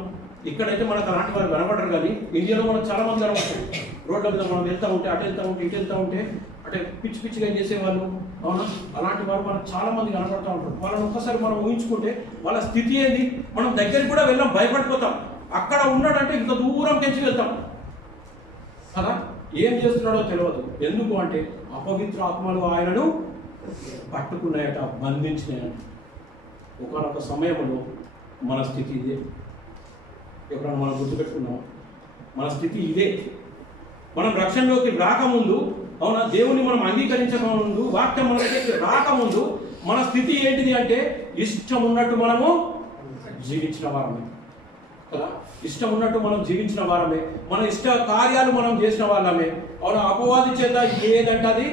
ఇక్కడైతే మనకు అలాంటి వారు కనపడరు, కానీ ఇండియాలో మనం చాలా మంది కనపడతారు. రోడ్ల మీద మనం వెళ్తూ ఉంటే, అటు వెళ్తూ ఉంటే, ఇటు వెళ్తూ ఉంటే, అంటే పిచ్చి పిచ్చిగా చేసేవాళ్ళు, అవునా, అలాంటి వారు మనకు చాలా మంది కనపడుతూ ఉంటారు. వాళ్ళని ఒక్కసారి మనం ఊహించుకుంటే వాళ్ళ స్థితి ఏంది? మనం దగ్గరికి కూడా వెళ్ళాం, భయపడిపోతాం. అక్కడ ఉన్నాడంటే ఇంత దూరం తెంచి వెళ్తాం కదా. ఏం చేస్తున్నాడో తెలియదు. ఎందుకు అంటే, అపవిత్ర ఆత్మలు ఆయనను పట్టుకున్నాయట, బంధించినాయట. ఒకనొక సమయంలో మన స్థితి ఇదే. ఎప్పుడన్నా మనం గుర్తుపెట్టుకున్నాం, మన స్థితి ఇదే. మనం రక్షణలోకి రాకముందు, అవునా, దేవుని మనం అంగీకరించకముందు, వాక్యం మన దగ్గరికి రాకముందు మన స్థితి ఏంటిది అంటే, ఇష్టం ఉన్నట్టు మనము జీవించిన వారమే కదా. ఇష్టం ఉన్నట్టు మనం జీవించిన వారమే, మన ఇష్ట కార్యాలు మనం చేసిన వాళ్ళమే. అవునా? అపవాది చేత ఏదంటే అది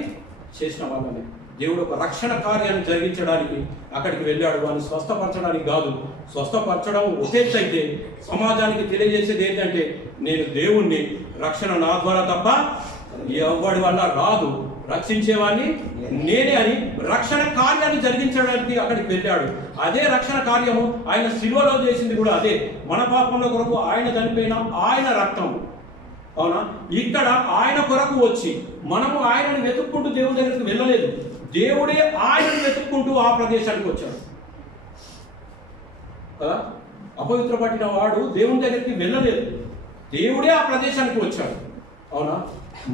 చేసిన వాళ్ళమే. దేవుడు ఒక రక్షణ కార్యాన్ని జరిగించడానికి అక్కడికి వెళ్ళాడు, వాడిని స్వస్థపరచడానికి కాదు. స్వస్థపరచడం ఒకేటైతే సమాజానికి తెలియజేసేది ఏంటంటే, నేను దేవుణ్ణి, రక్షణ నా ద్వారా తప్ప ఎవడి వల్ల రాదు, రక్షించేవాడిని నేనే అని రక్షణ కార్యాన్ని జరిగించడానికి అక్కడికి వెళ్ళాడు. అదే రక్షణ కార్యము ఆయన శిలువలో చేసింది కూడా అదే. మన పాపంలో కొరకు ఆయన చనిపోయిన ఆయన రక్తము. అవునా? ఇక్కడ ఆయన కొరకు వచ్చి మనము ఆయనని వెతుక్కుంటూ దేవుని దగ్గరికి వెళ్ళలేదు, దేవుడే ఆయనను వెతుక్కుంటూ ఆ ప్రదేశానికి వచ్చాడు కదా. అపవిత్ర పట్టిన వాడు దేవుని దగ్గరికి వెళ్ళలేదు, దేవుడే ఆ ప్రదేశానికి వచ్చాడు. అవునా?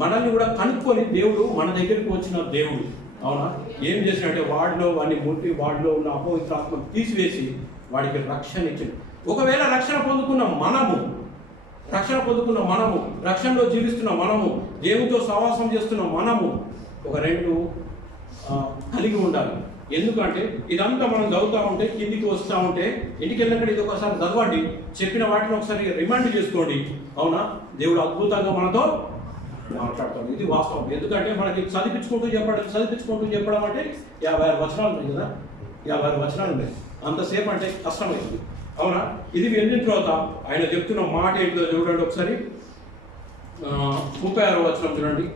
మనల్ని కూడా కనుక్కొని దేవుడు మన దగ్గరికి వచ్చిన దేవుడు. అవునా? ఏం చేసినట్టే, వాడిని ముట్టి వాడిలో ఉన్న అపవిత్ర ఆత్మను తీసివేసి వాడికి రక్షణ ఇచ్చింది. ఒకవేళ రక్షణ పొందుకున్న మనము, రక్షణలో జీవిస్తున్న మనము, దేవునితో సహవాసం చేస్తున్న మనము ఒక రెండు కలిగి ఉండాలి. ఎందుకంటే ఇదంతా మనం చదువుతూ ఉంటే, కిందికి వస్తూ ఉంటే, ఇంటికి వెళ్ళినక్కడ ఇది ఒకసారి చదవండి, చెప్పిన వాటిని ఒకసారి రిమైండ్ చేసుకోండి. అవునా? దేవుడు అద్భుతంగా మనతో మాట్లాడతాం. ఇది వాస్తవం. ఎందుకంటే మనకి చదివించుకుంటూ చెప్పడం అంటే 56 వచనాలు ఉన్నాయి కదా, 56 వచనాలు ఉన్నాయి. అంతసేపు అంటే కష్టమైంది, అవునా? ఇది వెళ్ళిన తర్వాత ఆయన చెప్తున్న మాట ఏంటో చూడండి ఒకసారి. 36వ వచనం చూడండి,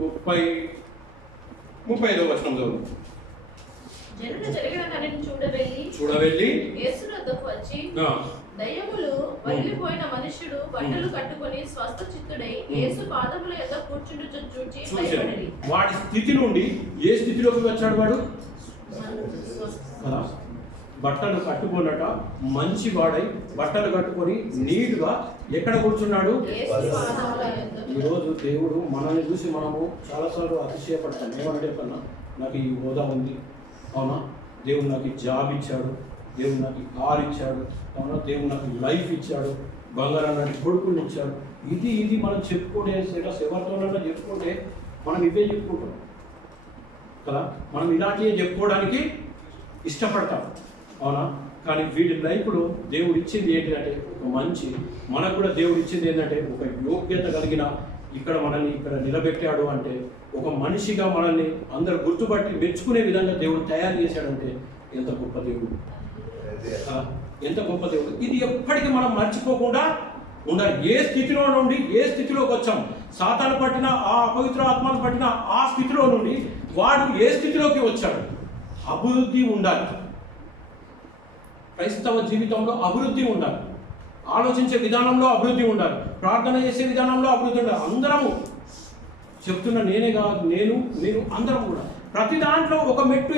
35వ వచనం చూడండి. చూడవెళ్ళి దయ్యములు వదిలిపోయిన మనుష్యుడు బట్టలు కట్టుకొని స్వస్థ చిత్తుడై యేసు పాదముల యొద్ద కూర్చుండుట చూచి భయపడిరి. వాడి స్థితి నుండి ఏ స్థితిలోకి వచ్చాడు వాడు? బట్టలు కట్టుకున్నట మంచి వాడై బట్టలు కట్టుకొని నీట్గా ఎక్కడ కూర్చున్నాడు? ఈరోజు దేవుడు మనల్ని చూసి మనము చాలాసార్లు అతిశయపడతాం. ఏమంటే కన్నా నాకు ఈ హోదా ఉంది, అవునా? దేవుడు నాకు ఈ జాబ్ ఇచ్చాడు, దేవుడు నాకు ఈ కార్ ఇచ్చాడు, అవునా? దేవుడు నాకు లైఫ్ ఇచ్చాడు, బంగారం లాంటి కొడుకుని ఇచ్చాడు. ఇది మనం చెప్పుకునే ఎవరితోనైనా చెప్పుకుంటే మనం ఇవే చెప్పుకుంటాం కదా. మనం ఇలాంటివే చెప్పుకోవడానికి ఇష్టపడతాం, అవునా? కానీ వీటి లైఫ్లో దేవుడు ఇచ్చింది ఏంటంటే ఒక మంచి, మనకు కూడా దేవుడు ఇచ్చింది ఏంటంటే ఒక యోగ్యత కలిగిన, ఇక్కడ మనల్ని ఇక్కడ నిలబెట్టాడు అంటే ఒక మనిషిగా మనల్ని అందరు గుర్తుపట్టి మెచ్చుకునే విధంగా దేవుడు తయారు చేశాడంటే ఎంత గొప్ప దేవుడు, ఎంత గొప్ప దేవుడు. ఇది ఎప్పటికీ మనం మర్చిపోకుండా ఉండాలి. ఏ స్థితిలో నుండి ఏ స్థితిలోకి వచ్చాం, సాతాను పట్టిన ఆ అపవిత్ర ఆత్మను పట్టిన ఆ స్థితిలో నుండి వాడు ఏ స్థితిలోకి వచ్చాడు? అభివృద్ధి ఉండాలి. క్రైస్తవ జీవితంలో అభివృద్ధి ఉండాలి, ఆలోచించే విధానంలో అభివృద్ధి ఉండాలి, ప్రార్థన చేసే విధానంలో అభివృద్ధి ఉండాలి. అందరము చెప్తున్న నేనే కాదు, మీరు అందరం కూడా ప్రతి దాంట్లో ఒక మెట్టు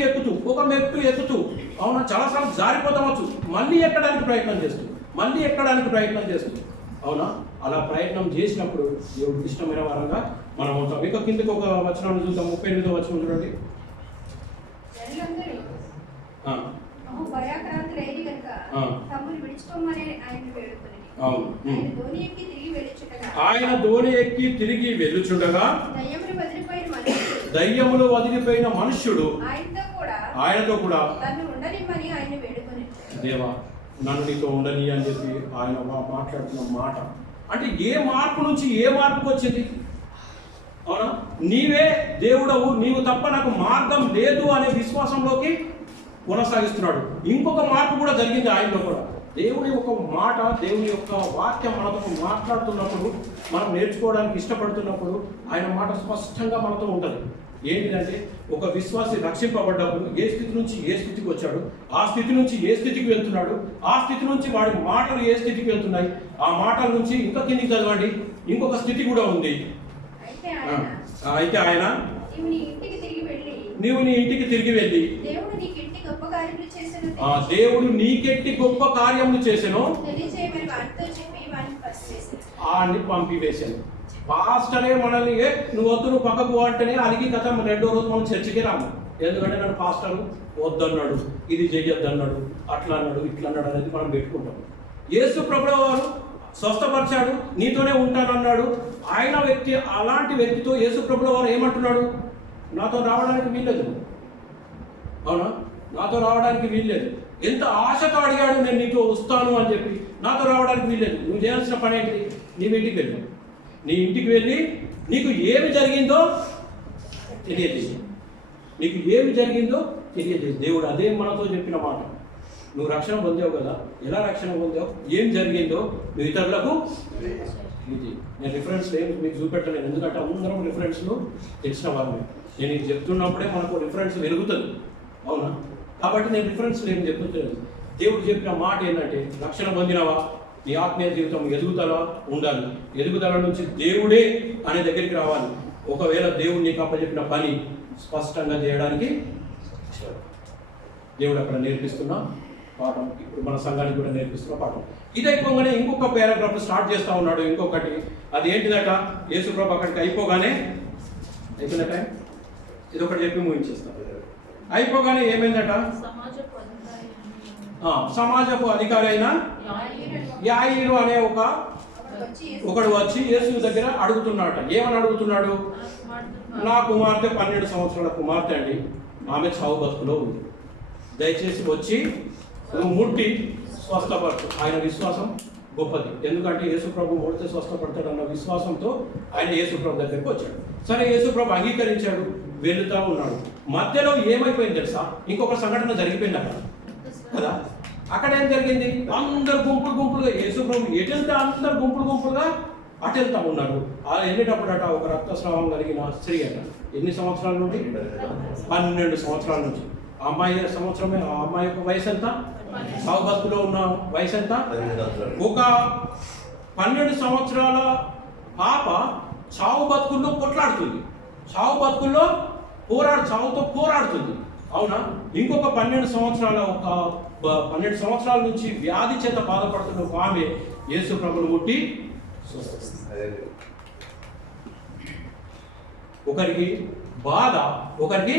ఎక్కుతూ అవునా, చాలాసార్లు జారిపోతావచ్చు, మళ్ళీ ఎక్కడానికి ప్రయత్నం చేస్తూ అవునా, అలా ప్రయత్నం చేసినప్పుడు దేవుడికి ఇష్టమైన వారంగా మనం ఉంటాం. ఇక కిందకి ఒక వచనాన్ని చూద్దాం. 38వ వచనం చూడండి. ఆయన దోణి ఎక్కి తిరిగి వెళ్ళుచుండగా దయ్యములు వదిలిపోయిన మనుష్యుడు ఆయనతో కూడా దేవా నన్ను నీతో ఉండని అని చెప్పి ఆయన మాట్లాడుతున్న మాట అంటే ఏ మార్పు నుంచి ఏ మార్పుకు వచ్చింది? అవునా, నీవే దేవుడవు, నీవు తప్ప నాకు మార్గం లేదు అనే విశ్వాసంలోకి కొనసాగిస్తున్నాడు. ఇంకొక మార్పు కూడా జరిగింది ఆయనలో కూడా. దేవుని యొక్క మాట, దేవుని యొక్క వాక్యం మనతో మాట్లాడుతున్నప్పుడు, మనం నేర్చుకోవడానికి ఇష్టపడుతున్నప్పుడు ఆయన మాట స్పష్టంగా మనతో ఉంటుంది. ఏంటిదంటే ఒక విశ్వాసి రక్షింపబడ్డప్పుడు ఏ స్థితి నుంచి ఏ స్థితికి వచ్చాడు, ఆ స్థితి నుంచి ఏ స్థితికి వెళ్తున్నాడు, ఆ స్థితి నుంచి వాడి మాటలు ఏ స్థితికి వెళ్తున్నాయి, ఆ మాటల నుంచి ఇంకా కిందికి చదవండి, ఇంకొక స్థితి కూడా ఉంది. అయితే ఆయన నీవు నీ ఇంటికి తిరిగి వెళ్ళి దేవుడు నీకెట్టి గొప్ప కార్యములు చేసెను అని పంపివేశాను. పాస్టరే మనల్ని నువ్వు వద్దు, నువ్వు పక్కకు అంటేనే అలిగి కథ రెండో రోజు మనం చర్చికి రాము. ఎందుకంటే నన్ను పాస్టర్ వద్దన్నాడు, ఇది చెయ్యొద్దు అన్నాడు, అట్లా అన్నాడు, ఇట్లా అన్నాడు అనేది మనం పెట్టుకుంటాం. యేసు ప్రభువు వారు స్వస్థపరిచాడు, నీతోనే ఉంటానన్నాడు. ఆయన వ్యక్తి, అలాంటి వ్యక్తితో యేసు ప్రభువు వారు ఏమంటున్నాడు? నాతో రావడానికి వీల్లేదు, అవునా, నాతో రావడానికి వీల్లేదు. ఎంత ఆశతో అడిగాడు, నేను నీతో వస్తాను అని చెప్పి, నాతో రావడానికి వీల్లేదు. నువ్వు చేయాల్సిన పని ఏంటి? నీ ఇంటికి వెళ్ళి నీకు ఏమి జరిగిందో తెలియజేసి, దేవుడు అదే మనతో చెప్పిన మాట. నువ్వు రక్షణ పొందావు కదా, ఎలా రక్షణ పొందావు, ఏం జరిగిందో నువ్వు ఇతరులకు ఇది. నేను రిఫరెన్స్లు ఏమి మీకు చూపెట్టలేను, ఎందుకంటే అందరం రిఫరెన్స్లు తెలిసిన వాళ్ళని. నేను ఇది చెప్తున్నప్పుడే మనకు రిఫరెన్స్ వెలుగుతుంది, అవునా? కాబట్టి నేను రిఫరెన్స్లు ఏమి చెప్తున్నాను. దేవుడు చెప్పిన మాట ఏంటంటే, రక్షణ పొందినవా, నీ ఆత్మీయ జీవితం ఎదుగుదల ఉండాలి. ఎదుగుదల నుంచి దేవుడే అనే దగ్గరికి రావాలి. ఒకవేళ దేవుడు నీకు అప్పచెప్పిన పని స్పష్టంగా చేయడానికి దేవుడు అక్కడ నేర్పిస్తున్న పాఠం, ఇప్పుడు మన సంఘానికి కూడా నేర్పిస్తున్న పాఠం. ఇది అయిపోగానే ఇంకొక పారాగ్రాఫ్ స్టార్ట్ చేస్తూ ఉన్నాడు. ఇంకొకటి అది ఏంటిదట, యేసుప్రభు అక్కడికి అయిపోయిన టైం ఇది ఒకటి చెప్పి ముగించేస్తాను. అయిపోగానే ఏమైందట, సమాజపు అధికారి అయిన యాయిరు అనే ఒకడు వచ్చి యేసు దగ్గర అడుగుతున్నాడు. ఏమని అడుగుతున్నాడు? నా కుమార్తె 12 సంవత్సరాల కుమార్తె అండి, ఆమె చావు బతుకులో ఉంది, దయచేసి వచ్చి నువ్వు ముట్టి స్వస్థపరచు. ఆయన విశ్వాసం గొప్పది. ఎందుకంటే యేసుప్రభు ముడితే స్వస్థపడతాడన్న విశ్వాసంతో ఆయన యేసుప్రభు దగ్గరికి వచ్చాడు. సరే, యేసుప్రభు అంగీకరించాడు, వెళుతూ ఉన్నాడు. మధ్యలో ఏమైపోయింది తెలుసా? ఇంకొక సంఘటన జరిగిపోయింది అక్కడ కదా. అక్కడ ఏం జరిగింది? అందరు గుంపులుగా యేసుప్రభు ఎటు వెళ్తే అందరు గుంపులుగా అటు వెళ్తా ఉన్నారు. ఆ వెళ్ళేటప్పుడట ఒక రక్తస్రావం కలిగిన స్త్రీ అట. ఎన్ని సంవత్సరాల నుండి? 12 సంవత్సరాల నుంచి. ఆ అమ్మాయి సంవత్సరమే. ఆ అమ్మాయి యొక్క వయసు ఎంత? సావు బతుకులో ఉన్న వయసు ఎంత? ఒక 12 సంవత్సరాల పాప చావు బతుకుల్లో కొట్లాడుతుంది, చావు బతుకుల్లో చావుతో పోరాడుతుంది. అవునా? ఇంకొక 12 సంవత్సరాల నుంచి వ్యాధి చేత బాధపడుతున్న ఒక ఆమె యేసు ప్రభువును ముట్టి ఒకరికి బాధ, ఒకరికి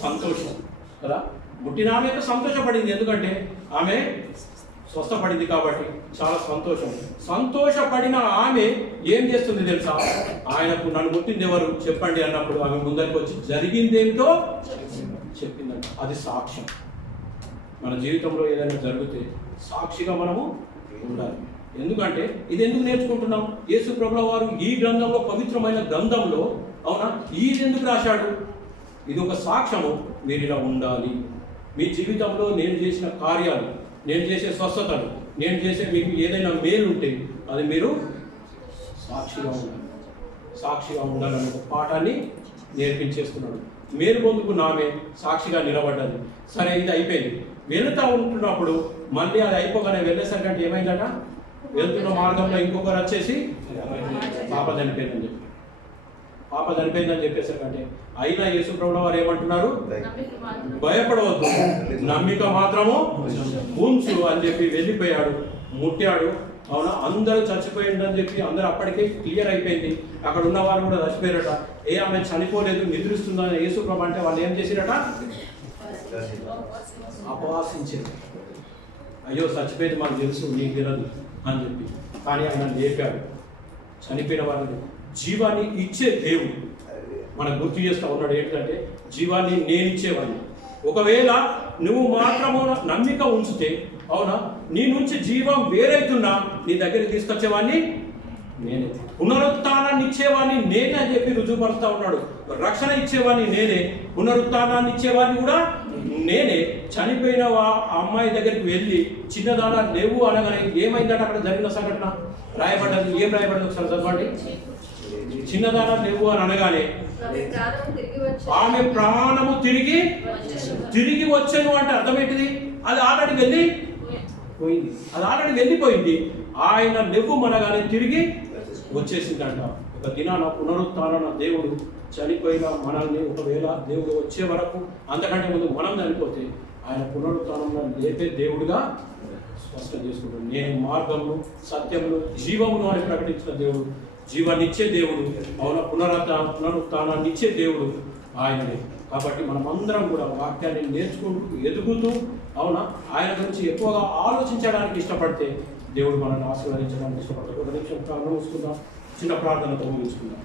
సంతోషం కదా. ముట్టిన ఆమె అయితే సంతోషపడింది, ఎందుకంటే ఆమె స్వస్థపడింది కాబట్టి చాలా సంతోషం. సంతోషపడిన ఆమె ఏం చేస్తుంది తెలుసా? ఆయనకు నన్ను ముట్టింది ఎవరు చెప్పండి అన్నప్పుడు ఆమె ముందరికి వచ్చి జరిగిందేంటో చెప్పిందంట. అది సాక్ష్యం. మన జీవితంలో ఏదైనా జరిగితే సాక్షిగా మనము ఉండాలి. ఎందుకంటే ఇది ఎందుకు నేర్చుకుంటున్నాం? యేసు ప్రభుల వారు ఈ గ్రంథంలో, పవిత్రమైన గ్రంథంలో, అవునా, ఇది ఎందుకు రాశాడు? ఇది ఒక సాక్ష్యము. మీరు ఇలా ఉండాలి. మీ జీవితంలో నేను చేసిన కార్యాలు, నేను చేసే స్వస్థతలు, నేను చేసే మీకు ఏదైనా మేలు ఉంటే అది మీరు సాక్షిగా ఉండాలని ఒక పాఠాన్ని నేర్పించేస్తున్నాడు. మేలు పొందుకున్న ఆమె సాక్షిగా నిలబడ్డది. సరే, ఇది అయిపోయింది. వెళుతూ ఉంటున్నప్పుడు మళ్ళీ అది అయిపోగానే వెళ్ళేసరికంటే ఏమైందట? వెళ్తున్న మార్గంలో ఇంకొకరు వచ్చేసి పాప చనిపోయిందని చెప్పేసరికంటే అయినా యేసు ప్రభువు వారు ఏమంటున్నారు? భయపడవద్దు, నమ్మిక మాత్రము ఉంచు అని చెప్పి వెళ్ళిపోయాడు, ముట్టాడు. అవునా? అందరూ చచ్చిపోయిందని చెప్పి అందరూ అప్పటికే క్లియర్ అయిపోయింది. అక్కడ ఉన్న వారు కూడా చచ్చిపోయారట. ఆమె చనిపోలేదు, నిద్రిస్తుందని యేసు ప్రభు అంటే వాళ్ళు ఏం చేసిరట? అపవాసించారు. అయ్యో చచ్చిపోయింది మాకు తెలుసు, నీకు తెలియదు అని చెప్పి. కానీ ఆయన లేపాడు చనిపోయిన వారిని. జీవాన్ని ఇచ్చే దేవుడు మనకు గుర్తు చేస్తూ ఉన్నాడు. ఏంటంటే జీవాన్ని నేను ఇచ్చేవాడిని. ఒకవేళ నువ్వు మాత్రము నమ్మిక ఉంచితే, అవునా, నీ నుంచి జీవం వేరైతున్నా నీ దగ్గరికి తీసుకొచ్చేవాడిని నేనే. పునరుత్థానాన్ని ఇచ్చేవాడిని నేనే అని చెప్పి రుజువుపరుస్తూ ఉన్నాడు. రక్షణ ఇచ్చేవాడిని నేనే, పునరుత్థానాన్ని ఇచ్చేవాడిని కూడా నేనే. చనిపోయిన ఆ అమ్మాయి దగ్గరికి వెళ్ళి చిన్నదానా లేవు అనగానే ఏమైందట? అక్కడ జరిగిన సంఘటన రాయబడ్డది. ఏం రాయబడ్డది ఒకసారి చదవండి. చిన్నదానా లేవు అని అనగానే ఆమె ప్రాణము తిరిగి వచ్చాను అంటే అర్థం ఏంటిది? అది ఆల్రెడీ వెళ్ళిపోయింది. ఆయన లేవు అనగానే తిరిగి వచ్చేసిందంట. ఒక దినాన పునరుత్థాన దేవుడు చనిపోయిన మనల్ని, ఒకవేళ దేవుడు వచ్చే వరకు అంతకంటే ముందు మనం చనిపోతే ఆయన పునరుత్థానంలో లేపే దేవుడుగా స్పష్టం చేసుకుంటాడు. నేను మార్గమును, సత్యమును, జీవమును అని ప్రకటించిన దేవుడు, జీవాన్నిచ్చే దేవుడు. అవునా? పునరుత్థానాన్ని ఇచ్చే దేవుడు ఆయననే. కాబట్టి మనం అందరం కూడా వాక్యాన్ని నేర్చుకుంటూ ఎదుగుతూ, అవునా, ఆయన గురించి ఎక్కువగా ఆలోచించడానికి ఇష్టపడితే దేవుడు మనల్ని ఆశీర్వదించడానికి ఇష్టపడతాడు. ఒక నిమిషం ప్రార్థన చూసుకుందాం, చిన్న ప్రార్థనతో ముగించుకుందాం.